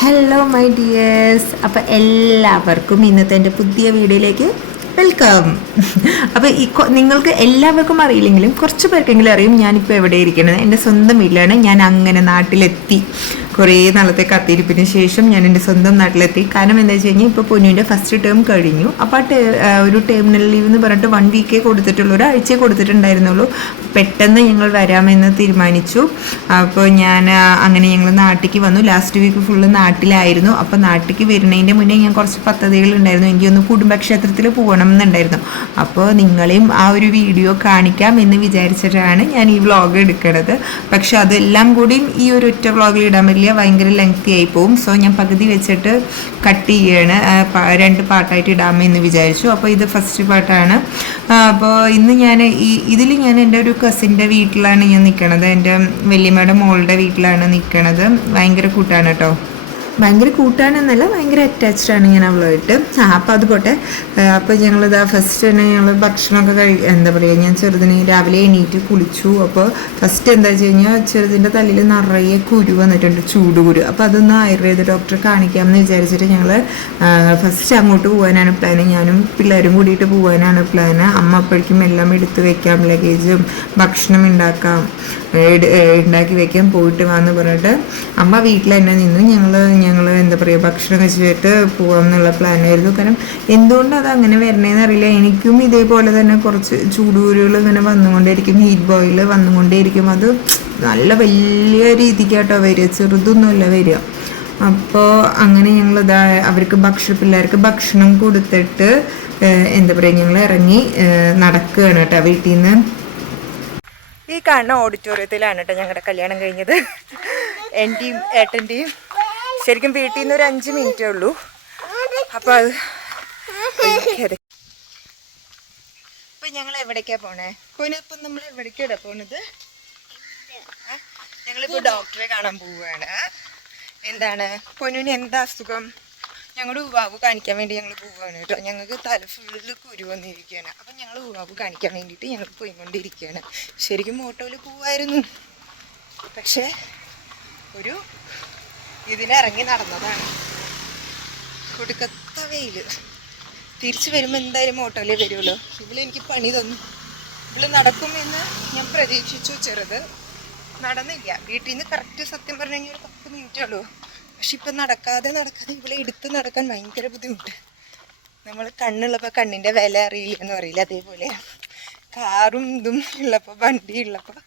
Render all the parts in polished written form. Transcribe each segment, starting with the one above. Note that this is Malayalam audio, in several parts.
ഹലോ മൈ ഡിയേഴ്സ്, അപ്പോൾ എല്ലാവർക്കും ഇന്നത്തെ എൻ്റെ പുതിയ വീഡിയോയിലേക്ക് വെൽക്കം. അപ്പോൾ നിങ്ങൾക്ക് എല്ലാവർക്കും അറിയില്ലെങ്കിലും കുറച്ച് പേർക്കെങ്കിലും അറിയും ഞാനിപ്പോൾ എവിടെ ഇരിക്കുന്നത്. എൻ്റെ സ്വന്തം വീട്ടിലാണ്. ഞാൻ അങ്ങനെ നാട്ടിലെത്തി. കുറേ നാളത്തെ കാത്തിരിപ്പിന് ശേഷം ഞാൻ എൻ്റെ സ്വന്തം നാട്ടിലെത്തി. കാരണം എന്താ വെച്ച് കഴിഞ്ഞാൽ ഇപ്പോൾ പൊന്നുവിൻ്റെ ഫസ്റ്റ് ടേം കഴിഞ്ഞു. അപ്പോൾ ഒരു ടേമിനൽ ലീവ് എന്ന് പറഞ്ഞിട്ട് 1 വീക്കേ കൊടുത്തിട്ടുള്ളൂ, ഒരാഴ്ചയെ കൊടുത്തിട്ടുണ്ടായിരുന്നുള്ളൂ. പെട്ടെന്ന് ഞങ്ങൾ വരാമെന്ന് തീരുമാനിച്ചു. അപ്പോൾ അങ്ങനെ ഞങ്ങൾ നാട്ടിലേക്ക് വന്നു. ലാസ്റ്റ് വീക്ക് ഫുള്ള് നാട്ടിലായിരുന്നു. അപ്പോൾ നാട്ടിലേക്ക് വരുന്നതിൻ്റെ മുന്നേ ഞാൻ കുറച്ച് പദ്ധതികളുണ്ടായിരുന്നു. എനിക്കൊന്ന് കുടുംബക്ഷേത്രത്തിൽ പോകണം എന്നുണ്ടായിരുന്നു. അപ്പോൾ നിങ്ങളെയും ആ ഒരു വീഡിയോ കാണിക്കാം എന്ന് വിചാരിച്ചിട്ടാണ് ഞാൻ ഈ വ്ളോഗ് എടുക്കുന്നത്. പക്ഷെ അതെല്ലാം കൂടിയും ഈ ഒരു ഒറ്റ വ്ളോഗിൽ ഇടാൻ പറ്റില്ല, ഭയങ്കര ലെങ്തി ആയി പോവും. സോ ഞാൻ പകുതി വെച്ചിട്ട് കട്ട് ചെയ്യാണ്, 2 പാർട്ടായിട്ട് ഇടാമെന്ന് വിചാരിച്ചു. അപ്പോൾ ഇത് ഫസ്റ്റ് പാർട്ടാണ്. അപ്പോൾ ഇന്ന് ഇതിൽ ഞാൻ എൻ്റെ ഒരു കസിൻ്റെ വീട്ടിലാണ് ഞാൻ നിൽക്കണത്. എൻ്റെ വല്യമ്മയുടെ മോളുടെ വീട്ടിലാണ് നിൽക്കണത്. ഭയങ്കര കൂട്ടാണ് കേട്ടോ. ഭയങ്കര കൂട്ടാണെന്നല്ല, ഭയങ്കര അറ്റാച്ച്ഡ് ആണ് ഞാൻ അവളുമായിട്ട്. അപ്പോൾ അത് പോട്ടെ. അപ്പോൾ ഞങ്ങളിതാ ഫസ്റ്റ് തന്നെ ഞങ്ങൾ ഭക്ഷണമൊക്കെ എന്താ പറയുക, ഞാൻ ചെറുതിന് രാവിലെ എണീറ്റ് കുളിച്ചു. അപ്പോൾ ഫസ്റ്റ് എന്താ വെച്ച് കഴിഞ്ഞാൽ ചെറുതിൻ്റെ തലയിൽ നിറയെ കുരു വന്നിട്ടുണ്ട്, ചൂടുകുരു. അപ്പോൾ അതൊന്ന് ആയുർവേദ ഡോക്ടറെ കാണിക്കാമെന്ന് വിചാരിച്ചിട്ട് ഞങ്ങൾ ഫസ്റ്റ് അങ്ങോട്ട് പോകാനാണ് പ്ലാന്. ഞാനും പിള്ളേരും കൂടിയിട്ട് പോകാനാണ് പ്ലാന്. അമ്മ അപ്പോഴേക്കും എല്ലാം എടുത്ത് വെക്കാം, ലഗേജും ഭക്ഷണം ഉണ്ടാക്കി വെക്കാൻ പോയിട്ട് വന്ന് പറഞ്ഞിട്ട് അമ്മ വീട്ടിൽ തന്നെ നിന്നു. ഞങ്ങൾ എന്താ പറയുക, ഭക്ഷണം കഴിച്ചിട്ട് പോകാം എന്നുള്ള പ്ലാനായിരുന്നു. കാരണം എന്തുകൊണ്ട് അത് അങ്ങനെ വരണേന്ന് അറിയില്ല. എനിക്കും ഇതേപോലെ തന്നെ കുറച്ച് ചൂടുകുരുകൾ ഇങ്ങനെ വന്നുകൊണ്ടേയിരിക്കും, ഹീറ്റ് ബോയിൽ വന്നുകൊണ്ടേയിരിക്കും. അത് നല്ല വലിയ രീതിക്കാട്ടോ വരിക, ചെറുതൊന്നുമല്ല വരിക. അപ്പോൾ അങ്ങനെ ഞങ്ങളിതാ അവർക്ക് പിള്ളേർക്ക് ഭക്ഷണം കൊടുത്തിട്ട് എന്താ പറയുക, ഞങ്ങൾ ഇറങ്ങി നടക്കുകയാണ് കേട്ടോ വീട്ടിൽ നിന്ന്. ഈ കാണുന്ന ഓഡിറ്റോറിയത്തിലാണ് കേട്ടോ ഞങ്ങളുടെ കല്യാണം കഴിഞ്ഞത്. എൻ്റെയും ഏട്ടൻ്റെയും. ശരിക്കും വീട്ടിൽ നിന്ന് ഒരു 5 മിനിറ്റേ ഉള്ളൂ. അപ്പോൾ അത് ഇപ്പം ഞങ്ങൾ എവിടേക്കാണ് പോണേ? ഇപ്പം നമ്മൾ എവിടേക്കാണ് പോണത്? ഞങ്ങളിപ്പോൾ ഡോക്ടറെ കാണാൻ പോവുകയാണ്. എന്താണ് പൊന്നുവിന് എന്താ അസുഖം? ഞങ്ങളുടെ ഉവാവ് കാണിക്കാൻ വേണ്ടി ഞങ്ങൾ പോവുകയാണ് കേട്ടോ. ഞങ്ങൾക്ക് തല ഫുള്ള് കുരു വന്നിരിക്കുകയാണ്. അപ്പം ഞങ്ങൾ ഉവാവ് കാണിക്കാൻ വേണ്ടിയിട്ട് ഞങ്ങൾ പോയിക്കൊണ്ടിരിക്കുകയാണ്. ശരിക്കും ഓട്ടോയിൽ പോവായിരുന്നു, പക്ഷേ ഇതിനിറങ്ങി നടന്നതാണ്. കൊടുക്കത്ത വെയിൽ. തിരിച്ചു വരുമ്പോൾ എന്തായാലും ഓട്ടോയിലേ വരുമല്ലോ. ഇവളെനിക്ക് പണി തന്നു. ഇവള് നടക്കുമെന്ന് ഞാൻ പ്രതീക്ഷിച്ചു. ചെറുത് നടന്നില്ല. വീട്ടിൽ നിന്ന് കറക്റ്റ് സത്യം പറഞ്ഞു കഴിഞ്ഞാൽ ഒരു 10 മിനിറ്റേ ഉള്ളൂ. പക്ഷെ ഇപ്പം നടക്കാതെ ഇവളെ എടുത്ത് നടക്കാൻ ഭയങ്കര ബുദ്ധിമുട്ട്. നമ്മൾ കണ്ണുള്ളപ്പോൾ കണ്ണിൻ്റെ വില അറിയില്ല എന്ന് പറയില്ല, അതേപോലെ കാറും ഇതും ഉള്ളപ്പോൾ, വണ്ടി ഉള്ളപ്പോൾ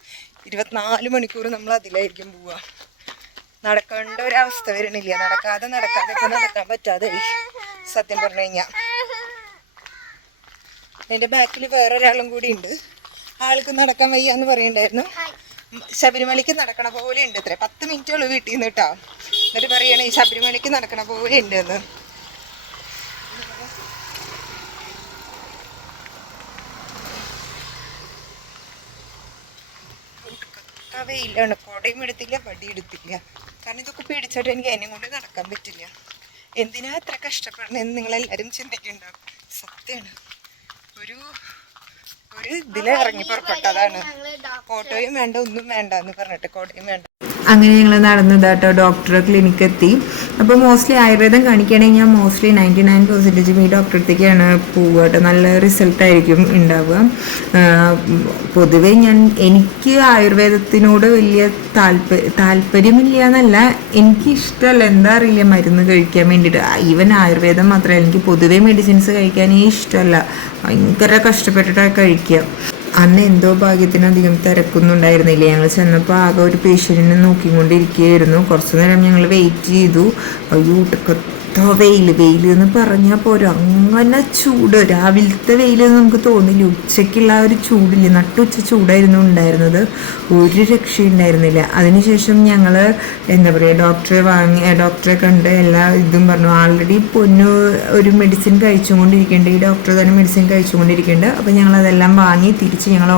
24 മണിക്കൂർ നമ്മൾ അതിലായിരിക്കും പോവുക. നടക്കേണ്ട ഒരവസ്ഥ വരണില്ല. നടക്കാതെ ഇപ്പം നടക്കാൻ പറ്റാതെ സത്യം പറഞ്ഞു കഴിഞ്ഞാൽ. എൻ്റെ ബാക്കിൽ വേറൊരാളും കൂടി ഉണ്ട്. ആൾക്ക് നടക്കാൻ വയ്യ എന്ന് പറയുന്നുണ്ടായിരുന്നു. ശബരിമലയ്ക്ക് നടക്കണ പോലെ ഉണ്ട് അത്ര. 10 മിനിറ്റേ ഉള്ളൂ വീട്ടിൽ നിന്ന് കേട്ടോ. എന്നിട്ട് പറയണേ ഈ ശബരിമലയ്ക്ക് നടക്കണ പോലെ ഉണ്ട് എന്ന്. വെയിലാണ്. കുടയും എടുത്തില്ല, വടി എടുത്തില്ല. കാരണം ഇതൊക്കെ പേടിച്ചിട്ട് എനിക്ക് അതിനെ കൊണ്ട് നടക്കാൻ പറ്റില്ല. എന്തിനാ അത്ര കഷ്ടപ്പെടണമെന്ന് നിങ്ങളെല്ലാവരും ചിന്തിക്കുന്നുണ്ടാവും. സത്യമാണ്. ഒരു ഇതിലെ ഇറങ്ങി പുറപ്പെട്ടതാണ്. ഓട്ടോയും വേണ്ട, ഒന്നും വേണ്ട എന്ന് പറഞ്ഞിട്ട്, കോടയും വേണ്ട. അങ്ങനെ ഞങ്ങൾ നടന്നതാട്ടോ ഡോക്ടറെ ക്ലിനിക്ക് എത്തി. അപ്പോൾ മോസ്റ്റ്ലി ആയുർവേദം കാണിക്കുകയാണെങ്കിൽ ഞാൻ മോസ്റ്റ്ലി 99% ഈ ഡോക്ടറെ അടുത്തേക്കാണ് പോവുക കേട്ടോ. നല്ല റിസൾട്ടായിരിക്കും ഉണ്ടാവുക. പൊതുവേ എനിക്ക് ആയുർവേദത്തിനോട് വലിയ താല്പര്യമില്ല എന്നല്ല, എനിക്ക് ഇഷ്ടമല്ല. എന്താ അറിയില്ല, മരുന്ന് കഴിക്കാൻ വേണ്ടിയിട്ട്. ഈവൻ ആയുർവേദം മാത്രമല്ല, എനിക്ക് പൊതുവേ മെഡിസിൻസ് കഴിക്കാനേ ഇഷ്ടമല്ല. ഭയങ്കര കഷ്ടപ്പെട്ടിട്ടാണ് കഴിക്കുക. അന്ന് എന്തോ ഭാഗ്യത്തിനധികം തിരക്കൊന്നുണ്ടായിരുന്നില്ല. ഞങ്ങൾ ചെന്നപ്പോൾ ആകെ ഒരു പേഷ്യൻറ്റിനെ നോക്കിക്കൊണ്ടിരിക്കുകയായിരുന്നു. കുറച്ചു നേരം ഞങ്ങൾ വെയിറ്റ് ചെയ്തു. അയ്യോ വെയിൽ എന്ന് പറഞ്ഞാൽ പോരാ, അങ്ങനെ ചൂട്. രാവിലത്തെ വെയിൽ നമുക്ക് തോന്നില്ല, ഉച്ചയ്ക്കുള്ള ഒരു ചൂടില്ല, നട്ടുച്ച ചൂടായിരുന്നു ഉണ്ടായിരുന്നത്. ഒരു രക്ഷയുണ്ടായിരുന്നില്ല. അതിനുശേഷം ഞങ്ങൾ എന്താ പറയുക, ഡോക്ടറെ കണ്ട് എല്ലാ ഇതും പറഞ്ഞു. ആൾറെഡി പൊന്നു ഒരു മെഡിസിൻ കഴിച്ചുകൊണ്ടിരിക്കേണ്ട, ഈ ഡോക്ടർ തന്നെ മെഡിസിൻ കഴിച്ചുകൊണ്ടിരിക്കേണ്ട. അപ്പോൾ ഞങ്ങളതെല്ലാം വാങ്ങി തിരിച്ച് ഞങ്ങൾ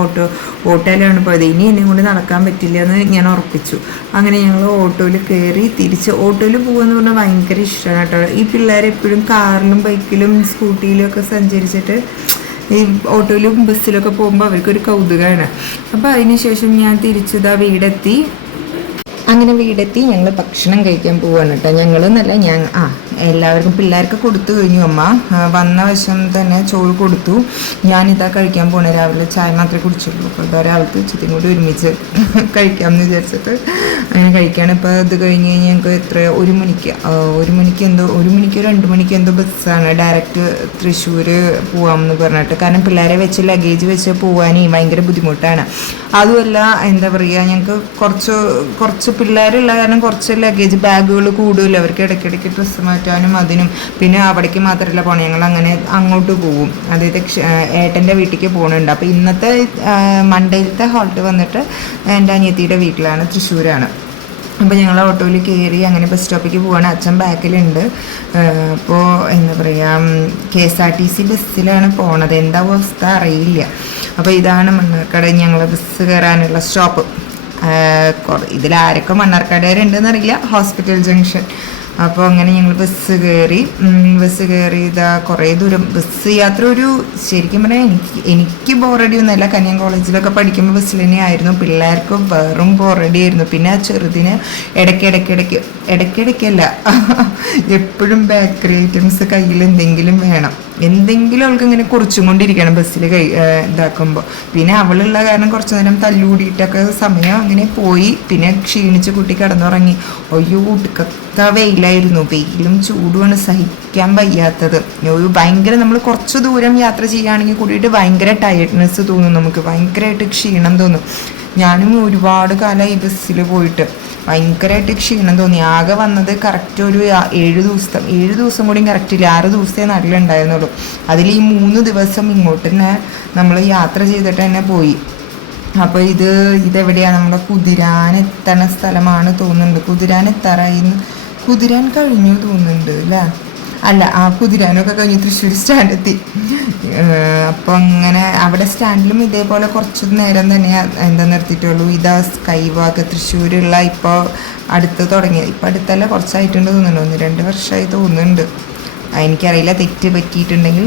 ഓട്ടോയിലാണ് പോയത്. ഇനി എന്നെ കൊണ്ട് നടക്കാൻ പറ്റില്ല എന്ന് ഞാൻ ഉറപ്പിച്ചു. അങ്ങനെ ഞങ്ങൾ ഓട്ടോയിൽ കയറി തിരിച്ച് ഓട്ടോയിൽ പോകുമെന്ന് പറഞ്ഞാൽ ഭയങ്കര ഇഷ്ടമാണ് കേട്ടോ. ഈ പിള്ളേരെപ്പോഴും കാറിലും ബൈക്കിലും സ്കൂട്ടിയിലും ഒക്കെ സഞ്ചരിച്ചിട്ട് ഈ ഓട്ടോയിലും ബസ്സിലൊക്കെ പോകുമ്പോൾ അവർക്കൊരു കൗതുകമാണ്. അപ്പോൾ അതിന് ശേഷം ഞാൻ തിരിച്ചതാ വീടെത്തി. അങ്ങനെ വീടെത്തി ഞങ്ങൾ ഭക്ഷണം കഴിക്കാൻ പോവാണ് കേട്ടോ. ഞങ്ങളെന്നല്ല എല്ലാവർക്കും പിള്ളേർക്ക് കൊടുത്തു കഴിഞ്ഞു. അമ്മ വന്ന വശം തന്നെ ചോറ് കൊടുത്തു. ഞാനിതാ കഴിക്കാൻ പോണേ. രാവിലെ ചായ മാത്രമേ കുടിച്ചുള്ളൂ. അപ്പോൾ ഇതാ രാവിലത്തെ ഉച്ചത്തിനും കൂടി ഒരുമിച്ച് കഴിക്കാമെന്ന് വിചാരിച്ചിട്ട് അങ്ങനെ കഴിക്കുകയാണ്. ഇപ്പോൾ ഇത് കഴിഞ്ഞ് കഴിഞ്ഞാൽ ഞങ്ങൾക്ക് എത്ര 1 മണിക്ക് 2 മണിക്ക് എന്തോ ബസ്സാണ് ഡയറക്റ്റ് തൃശ്ശൂർ പോകാമെന്ന് പറഞ്ഞിട്ട്. കാരണം പിള്ളേരെ വെച്ച് ലഗേജ് വെച്ച് പോകാനേ ഭയങ്കര ബുദ്ധിമുട്ടാണ്. അതുമല്ല എന്താ പറയുക, ഞങ്ങൾക്ക് കുറച്ച് പിള്ളേരുള്ള കാരണം കുറച്ച് ലഗേജ് ബാഗുകൾ കൂടുതലും. അവർക്ക് ഇടയ്ക്കിടയ്ക്ക് ഡ്രസ്സ് മാറ്റാനും അതിനും. പിന്നെ അവിടേക്ക് മാത്രമല്ല പോകണം, ഞങ്ങൾ അങ്ങനെ അങ്ങോട്ട് പോകും. അതായത് ഏട്ടൻ്റെ വീട്ടിലേക്ക് പോകുന്നുണ്ട്. അപ്പോൾ ഇന്നത്തെ മൺഡേയിലത്തെ ഹോൾട്ട് വന്നിട്ട് എൻ്റെ അനിയത്തിയുടെ വീട്ടിലാണ്, തൃശ്ശൂരാണ്. അപ്പോൾ ഞങ്ങൾ ഓട്ടോയിൽ കയറി അങ്ങനെ ബസ് സ്റ്റോപ്പിലേക്ക് പോവാണ്. അച്ഛൻ ബാക്കിലുണ്ട്. അപ്പോൾ എന്താ പറയുക, KSRTC ബസ്സിലാണ് പോണത്. എന്താ അവസ്ഥ അറിയില്ല. അപ്പോൾ ഇതാണ് മണ്ണാർക്കാട് ഞങ്ങൾ ബസ് കയറാനുള്ള സ്റ്റോപ്പ്. ഇതിലാരൊക്കെ മണ്ണാർക്കാടുകാരുണ്ടെന്ന് അറിയില്ല. Hospital junction. അപ്പോൾ അങ്ങനെ ഞങ്ങൾ ബസ് കയറി ഇതാ കുറേ ദൂരം ബസ് യാത്ര. ശരിക്കും പറഞ്ഞാൽ എനിക്ക് ബോറടി ഒന്നുമല്ല. കന്യാൻ കോളേജിലൊക്കെ പഠിക്കുമ്പോൾ ബസ്സിൽ തന്നെയായിരുന്നു. പിള്ളേർക്ക് വെറും ബോറടി ആയിരുന്നു. പിന്നെ ആ ചെറുതിന് ഇടയ്ക്കിടയ്ക്കല്ല എപ്പോഴും ബേക്കറി ഐറ്റംസ് കയ്യിൽ എന്തെങ്കിലും വേണം. എന്തെങ്കിലും അവൾക്ക് ഇങ്ങനെ കുറിച്ചും കൊണ്ടിരിക്കണം ബസ്സിൽ ഇതാക്കുമ്പോൾ. പിന്നെ അവളുള്ള കാരണം കുറച്ച് നേരം തല്ലുകൂടിയിട്ടൊക്കെ സമയം അങ്ങനെ പോയി. പിന്നെ ക്ഷീണിച്ച് കുട്ടി കിടന്നുറങ്ങി. അയ്യോ ഒടുക്കത്ത വെയിലായിരുന്നു. വെയിലും ചൂടുമാണ് സഹിക്കാൻ വയ്യാത്തത്. ഭയങ്കര നമ്മൾ കുറച്ച് ദൂരം യാത്ര ചെയ്യുകയാണെങ്കിൽ കൂടിയിട്ട് ഭയങ്കര ടയർഡ്നെസ് തോന്നും. നമുക്ക് ഭയങ്കരമായിട്ട് ക്ഷീണം തോന്നും. ഞാനും ഒരുപാട് കാലം ഈ ബസ്സിൽ പോയിട്ട് ഭയങ്കരമായിട്ട് ക്ഷീണം തോന്നി. ആകെ വന്നത് കറക്റ്റ് ഒരു 7 ദിവസം കൂടിയും കറക്റ്റില്ല. 6 ദിവസമേ നാട്ടിലുണ്ടായിരുന്നുള്ളൂ. അതിൽ ഈ 3 ദിവസം ഇങ്ങോട്ട് തന്നെ നമ്മൾ യാത്ര ചെയ്തിട്ട് തന്നെ പോയി. അപ്പോൾ ഇതെവിടെയാണ്, നമ്മുടെ കുതിരാൻ എത്തണ സ്ഥലമാണ് തോന്നുന്നുണ്ട്. കുതിരാൻ കഴിഞ്ഞു തോന്നുന്നുണ്ട് അല്ലേ? കുതിരാനൊക്കെ കഴിഞ്ഞ് തൃശ്ശൂർ സ്റ്റാൻഡെത്തി. അപ്പോൾ അങ്ങനെ അവിടെ സ്റ്റാൻഡിലും ഇതേപോലെ കുറച്ച് നേരം തന്നെ നിർത്തിയിട്ടുള്ളൂ. ഇതാ സ്കൈ വാക്ക് തൃശ്ശൂരുള്ള ഇപ്പോൾ അടുത്ത് തുടങ്ങിയത്. ഇപ്പോൾ അടുത്തല്ല, കുറച്ചായിട്ടുണ്ട് തോന്നുന്നുണ്ട്. 1-2 വർഷമായി തോന്നുന്നുണ്ട്. എനിക്കറിയില്ല, തെറ്റ് പറ്റിയിട്ടുണ്ടെങ്കിൽ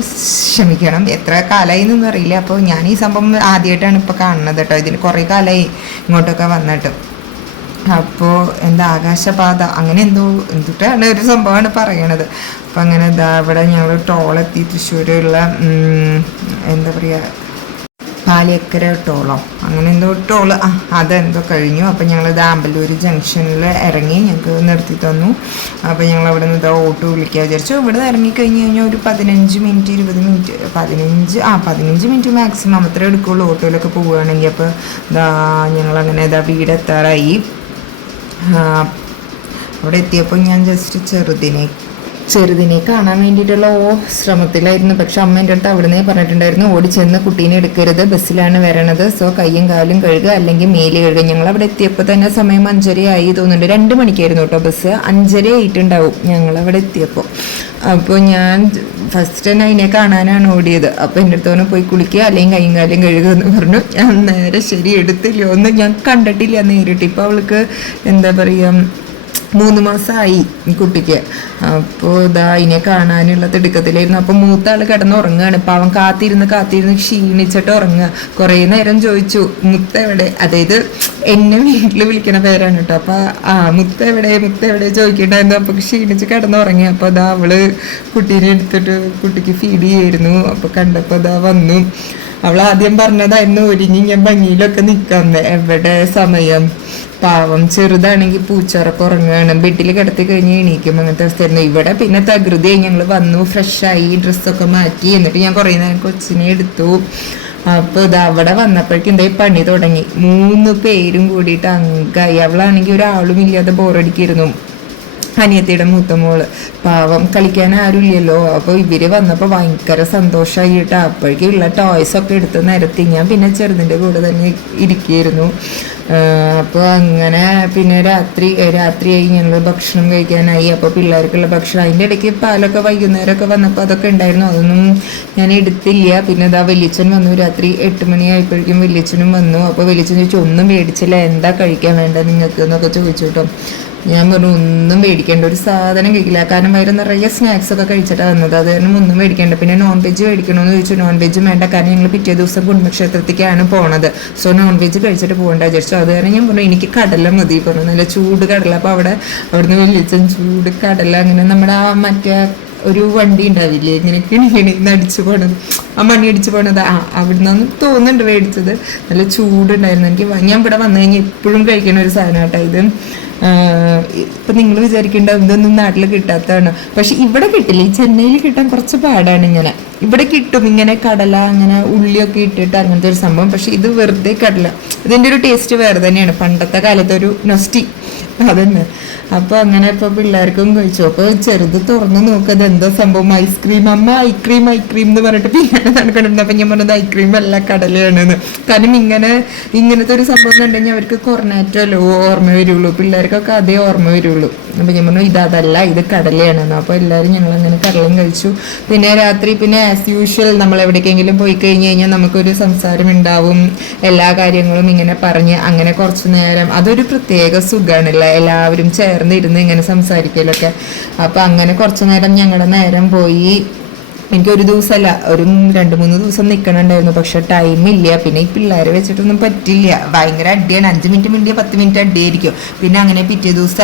ക്ഷമിക്കണം. എത്ര കാലമായി എന്നൊന്നും അറിയില്ല. അപ്പോൾ ഞാൻ ഈ സംഭവം ആദ്യമായിട്ടാണ് ഇപ്പോൾ കാണുന്നത് കേട്ടോ. ഇതിന് കുറേ കാലമായി ഇങ്ങോട്ടൊക്കെ വന്നിട്ട്. അപ്പോൾ ആകാശപാത അങ്ങനെ എന്തിട്ടാണ് ഒരു സംഭവമാണ് പറയണത്. അപ്പം അങ്ങനെ ഇവിടെ ഞങ്ങൾ ടോളെത്തി. തൃശ്ശൂരുള്ള എന്താ പറയുക, പാലിയക്കര ടോളോ അങ്ങനെ ടോള് അതെന്തോ കഴിഞ്ഞു. അപ്പം ഞങ്ങൾ ആമ്പല്ലൂർ ജംഗ്ഷനിൽ ഇറങ്ങി. ഞങ്ങൾക്ക് നിർത്തി തന്നു. അപ്പോൾ ഞങ്ങൾ അവിടെ നിന്ന് ഓട്ടോ വിളിക്കാൻ വിചാരിച്ചു. ഇവിടെ നിന്ന് ഇറങ്ങിക്കഴിഞ്ഞ് കഴിഞ്ഞാൽ ഒരു 15 മിനിറ്റ് 20 മിനിറ്റ് 15 മിനിറ്റ് മാക്സിമം അത്രേ എടുക്കുകയുള്ളൂ ഓട്ടോയിലൊക്കെ പോവുകയാണെങ്കിൽ. അപ്പോൾ ഞങ്ങളങ്ങനെ വീടെത്താറായി. അവിടെ എത്തിയപ്പോൾ ഞാൻ ജസ്റ്റ് ചെറുതിനെ കാണാൻ വേണ്ടിയിട്ടുള്ള ശ്രമത്തിലായിരുന്നു. പക്ഷെ അമ്മ എൻ്റെ അടുത്ത് അവിടുന്ന് പറഞ്ഞിട്ടുണ്ടായിരുന്നു, ഓടി ചെന്ന് കുട്ടീനെ എടുക്കരുത്, ബസ്സിലാണ് വരണത്, സോ കയ്യും കാലും കഴുകുക അല്ലെങ്കിൽ മേല് കഴുകുക. ഞങ്ങൾ അവിടെ എത്തിയപ്പോൾ തന്നെ സമയം 5:30 ആയി തോന്നുന്നുണ്ട്. 2 മണിക്കായിരുന്നു കേട്ടോ ബസ്. 5:30 ആയിട്ടുണ്ടാവും ഞങ്ങളവിടെ എത്തിയപ്പോൾ. അപ്പോൾ ഞാൻ ഫസ്റ്റ് തന്നെ അതിനെ കാണാനാണ് ഓടിയത്. അപ്പോൾ എൻ്റെ അടുത്ത് പോയി കുളിക്കുക അല്ലെങ്കിൽ കയ്യും കാലും കഴുകുക എന്ന് പറഞ്ഞു. ഞാൻ നേരെ ശരി എടുത്തില്ല, ഒന്നും ഞാൻ കണ്ടിട്ടില്ല നേരിട്ട്. ഇപ്പോൾ അവൾക്ക് എന്താ പറയുക 3 മാസമായി കുട്ടിക്ക്. അപ്പോൾ അതിനെ കാണാനുള്ള തിടുക്കത്തിലായിരുന്നു. അപ്പോൾ മൂത്ത ആൾ കിടന്നുറങ്ങുകയാണ്. അപ്പോൾ അവൻ കാത്തിരുന്ന് ക്ഷീണിച്ചിട്ട് ഉറങ്ങുക. കുറേ നേരം ചോദിച്ചു മുത്ത എവിടെ, അതായത് എന്നെ വീട്ടിൽ വിളിക്കണ പേരാണ് കേട്ടോ. അപ്പോൾ മുത്ത എവിടെ ചോദിക്കണ്ടായിരുന്നു. അപ്പോൾ ക്ഷീണിച്ച് കിടന്നുറങ്ങി. അപ്പോൾ അവള് കുട്ടീനെ എടുത്തിട്ട് കുട്ടിക്ക് ഫീഡ് ചെയ്യായിരുന്നു. അപ്പോൾ കണ്ടപ്പോൾ വന്നു. അവൾ ആദ്യം പറഞ്ഞതായിരുന്നു ഒരുങ്ങി ഞാൻ ഭംഗിയിലൊക്കെ നിൽക്കാന്ന്. എവിടെ സമയം, പാവം ചെറുതാണെങ്കിൽ പൂച്ചറൊക്കെ ഉറങ്ങുകയാണ്. ബെഡിൽ കിടത്തി കഴിഞ്ഞ് എണീക്കും, അങ്ങനത്തെ അവസ്ഥയായിരുന്നു. ഇവിടെ പിന്നെ തകൃതിയായി ഞങ്ങൾ വന്നു, ഫ്രഷായി, ഡ്രസ്സൊക്കെ മാറ്റി. എന്നിട്ട് ഞാൻ കുറേ നേരം കൊച്ചിനെ എടുത്തു. അപ്പോൾ അവിടെ വന്നപ്പോഴേക്കും പണി തുടങ്ങി. 3 പേരും കൂടിയിട്ട് അങ്കായി. അവളാണെങ്കിൽ ഒരാളും ഇല്ലാതെ ബോറടിക്കായിരുന്നു. അനിയത്തിയുടെ മൂത്ത മോള് പാവം, കളിക്കാൻ ആരും ഇല്ലല്ലോ. അപ്പോൾ ഇവര് വന്നപ്പോൾ ഭയങ്കര സന്തോഷമായിട്ട് അപ്പോഴേക്കും ഉള്ള ടോയ്സൊക്കെ എടുത്ത് നിരത്തി. ഞാൻ പിന്നെ ചെറുതിൻ്റെ കൂടെ തന്നെ ഇരിക്കുകയായിരുന്നു. അപ്പോൾ അങ്ങനെ പിന്നെ രാത്രിയായി ഞങ്ങൾ ഭക്ഷണം കഴിക്കാനായി. അപ്പോൾ പിള്ളേർക്കുള്ള ഭക്ഷണം, അതിൻ്റെ ഇടയ്ക്ക് പാലൊക്കെ വൈകുന്നേരമൊക്കെ വന്നപ്പോൾ അതൊക്കെ ഉണ്ടായിരുന്നു. അതൊന്നും ഞാൻ എടുത്തില്ല. പിന്നെ വലിയച്ഛൻ വന്നു. രാത്രി 8 മണിയായപ്പോഴേക്കും വലിയച്ഛനും വന്നു. അപ്പോൾ വലിയച്ഛൻ ചോദിച്ചു ഒന്നും മേടിച്ചില്ല, എന്താ കഴിക്കാൻ വേണ്ട നിങ്ങൾക്ക് എന്നൊക്കെ ചോദിച്ചു കേട്ടോ. ഞാൻ പറഞ്ഞു ഒന്നും മേടിക്കേണ്ട, ഒരു സാധനം കഴിക്കില്ല. കാരണം വയറ് നിറയെ സ്നാക്സ് ഒക്കെ കഴിച്ചിട്ടാണ് വന്നത്. അത് കാരണം ഒന്നും മേടിക്കേണ്ട. പിന്നെ നോൺ വെജ് കഴിക്കണമെന്ന് ചോദിച്ചു. നോൺ വെജ് വേണ്ട, കാരണം ഞങ്ങൾ പിറ്റേ ദിവസം കുടുംബക്ഷേത്രത്തേക്കാണ് പോണത്. സോ നോൺ വെജ് കഴിച്ചിട്ട് പോകേണ്ട വിചാരിച്ചു. അത് കാരണം ഞാൻ പറഞ്ഞു എനിക്ക് കടല മതി പറഞ്ഞു, നല്ല ചൂട് കടല. അപ്പോൾ അവിടുന്ന് വലിയ ചൂട് കടല, അങ്ങനെ നമ്മുടെ ആ മറ്റേ ഒരു വണ്ടി ഉണ്ടാവില്ലേ ഇങ്ങനെ കിണിന്ന് അടിച്ചു പോണത്, ആ മണി അടിച്ചു പോണത്, അവിടെ നിന്നൊന്ന് തോന്നുന്നുണ്ട് മേടിച്ചത്. നല്ല ചൂടുണ്ടായിരുന്നു. ഞാൻ ഇവിടെ വന്നു കഴിഞ്ഞാൽ എപ്പോഴും കഴിക്കുന്ന ഒരു സാധനം കേട്ടോ ഇത്. ഇപ്പം നിങ്ങൾ വിചാരിക്കേണ്ട ഇതൊന്നും നാട്ടിൽ കിട്ടാത്തതാണ്, പക്ഷെ ഇവിടെ കിട്ടില്ല. ഈ ചെന്നൈയിൽ കിട്ടാൻ കുറച്ച് പാടാണ്. ഇങ്ങനെ ഇവിടെ കിട്ടും ഇങ്ങനെ കടല, അങ്ങനെ ഉള്ളിയൊക്കെ ഇട്ടിട്ട് അങ്ങനത്തെ ഒരു സംഭവം. പക്ഷെ ഇത് വെറുതെ കടല, ഇതിൻ്റെ ഒരു ടേസ്റ്റ് വേറെ തന്നെയാണ്. പണ്ടത്തെ കാലത്തെ ഒരു നൊസ്റ്റി അതന്നെ. അപ്പൊ അങ്ങനെ ഇപ്പൊ പിള്ളേർക്കും കഴിച്ചു. അപ്പൊ ചെറുത് തുറന്നു നോക്കത് എന്തോ സംഭവം, ഐസ്ക്രീം അമ്മ ഐക്രീം എന്ന് പറഞ്ഞിട്ട് പിന്നെ നടക്കണുണ്ട്. അപ്പൊ ഞാൻ പറഞ്ഞത് ഐസ്ക്രീം അല്ല കടലയാണെന്ന്. കാരണം ഇങ്ങനത്തെ ഒരു സംഭവം കണ്ടുകഴിഞ്ഞാൽ അവർക്ക് കൊറനാറ്റല്ലോ ഓർമ്മ വരുള്ളൂ, പിള്ളേർക്കൊക്കെ അതേ ഓർമ്മ വരുള്ളൂ. അപ്പൊ ഞാൻ പറഞ്ഞു അതല്ല, ഇത് കടലയാണെന്ന്. അപ്പൊ എല്ലാവരും ഞങ്ങൾ അങ്ങനെ കടലയും കഴിച്ചു. പിന്നെ രാത്രി പിന്നെ ആസ് യൂഷ്വൽ നമ്മൾ എവിടേക്കെങ്കിലും പോയി കഴിഞ്ഞ് കഴിഞ്ഞാൽ നമുക്കൊരു സംസാരം ഉണ്ടാവും, എല്ലാ കാര്യങ്ങളും ഇങ്ങനെ പറഞ്ഞ് അങ്ങനെ കുറച്ചു നേരം. അതൊരു പ്രത്യേക സുഖമാണല്ലോ, എല്ലാവരും ചേർന്നിരുന്ന് ഇങ്ങനെ സംസാരിക്കലൊക്കെ. അപ്പൊ അങ്ങനെ കുറച്ചു നേരം ഞങ്ങളുടെ നേരം പോയി. എനിക്ക് ഒരു ദിവസമല്ല, ഒരു 2-3 ദിവസം നിൽക്കണുണ്ടായിരുന്നു. പക്ഷെ ടൈമില്ല. പിന്നെ ഈ പിള്ളേരെ വെച്ചിട്ടൊന്നും പറ്റില്ല, ഭയങ്കര അടിയാണ്. 5 മിനിറ്റ് മിണ്ടിയ 10 മിനിറ്റ് അടിയായിരിക്കും. പിന്നെ അങ്ങനെ പിറ്റേ ദിവസം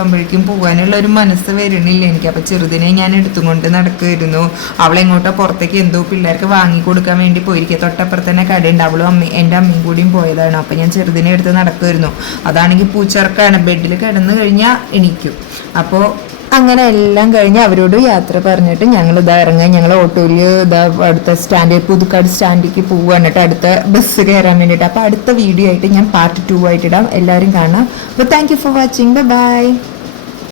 ആകുമ്പോഴേക്കും പോകാനുള്ള ഒരു മനസ്സ് വരണില്ല എനിക്ക്. അപ്പൊ ചെറുതിനെ ഞാൻ എടുത്തുകൊണ്ട് നടക്കുമായിരുന്നു. അവളെങ്ങോട്ടോ പുറത്തേക്ക് എന്തോ പിള്ളേർക്ക് വാങ്ങി കൊടുക്കാൻ വേണ്ടി പോയിരിക്കുക. തൊട്ടപ്പുറത്ത് തന്നെ കടയുണ്ട്. അവളും എൻ്റെ അമ്മയും കൂടിയും പോയതാണ്. അപ്പൊ ഞാൻ ചെറുതിനെ എടുത്ത് നടക്കുമായിരുന്നു. അതാണെങ്കിൽ പൂച്ചർക്കാണ്, ബെഡിൽ കിടന്നു കഴിഞ്ഞാൽ എണീക്കും. അപ്പോൾ അങ്ങനെ എല്ലാം കഴിഞ്ഞ് അവരോട് യാത്ര പറഞ്ഞിട്ട് ഞങ്ങൾ ഇതാ ഇറങ്ങാൻ. ഞങ്ങൾ ഓട്ടോയിൽ ഇതാ അടുത്ത പുതുക്കാട് സ്റ്റാൻഡിലേക്ക് പോവുകയാണ് കേട്ടോ, അടുത്ത ബസ് കയറാൻ വേണ്ടിയിട്ട്. അപ്പോൾ അടുത്ത വീഡിയോ ആയിട്ട് ഞാൻ പാർട്ട് 2 ആയിട്ട് ഇടാം. എല്ലാവരും കാണാം. അപ്പോൾ thank you for watching. By.